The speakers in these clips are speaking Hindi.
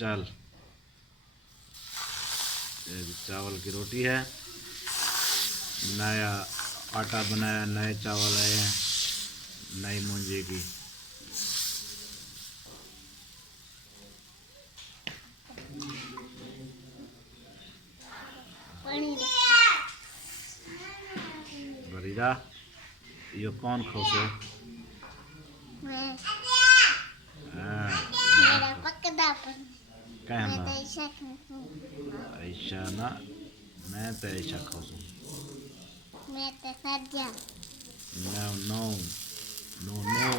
चल, ये चावल की रोटी है। नया आटा बनाया, नए चावल आए हैं, नई मूंजी की। बरीदा, यो कौन खोसे? कहना ऐसा ना, मैं तो ऐसा खोसूं। No, no, no, no.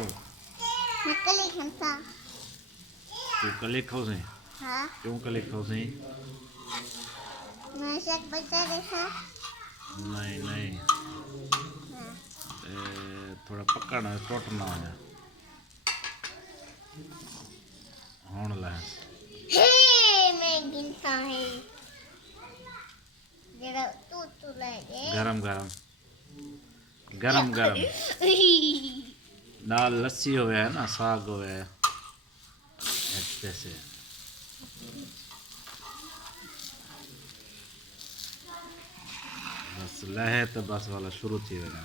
तू कले खोसे? हाँ। क्यों कले खोसे? मैं शक बचा देखा। नहीं नहीं, हाँ। थोड़ा पकड़ना टूटना है। होने लगा। मैं गिनता है। जरा तू ले दे। गरम गरम, गरम गरम। दाल लस्सी हो है ना, साग हो है जैसे। बस लहे तो बस वाला शुरू थी वजह।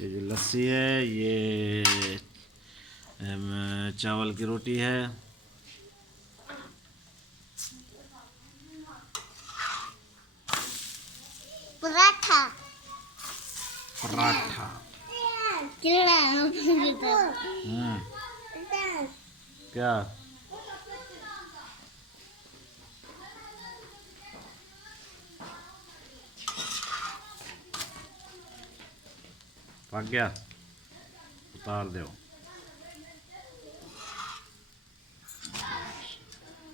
ये जो लस्सी है, ये चावल की रोटी है। पराठा। पराठा। क्या? पक गया? उतार दो।